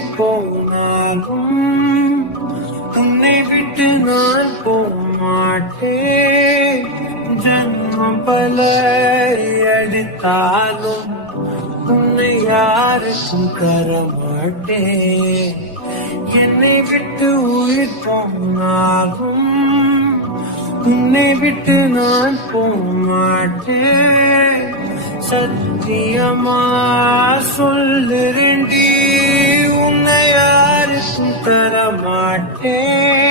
உயிர் போனாலும் உன்னை விட்டு நான் போமாட்டேன். ஜன்மம் பல அடித்தாலும் உன்னை யாருக்கும் தரமாட்டேன். என்னை விட்டு உயிர் போனாலும் உன்னை விட்டு நான் போமாட்டேன். சத்தியமா சொல்லுறேன்டி, உன்னை யாருக்கும் தரமாட்டேன்.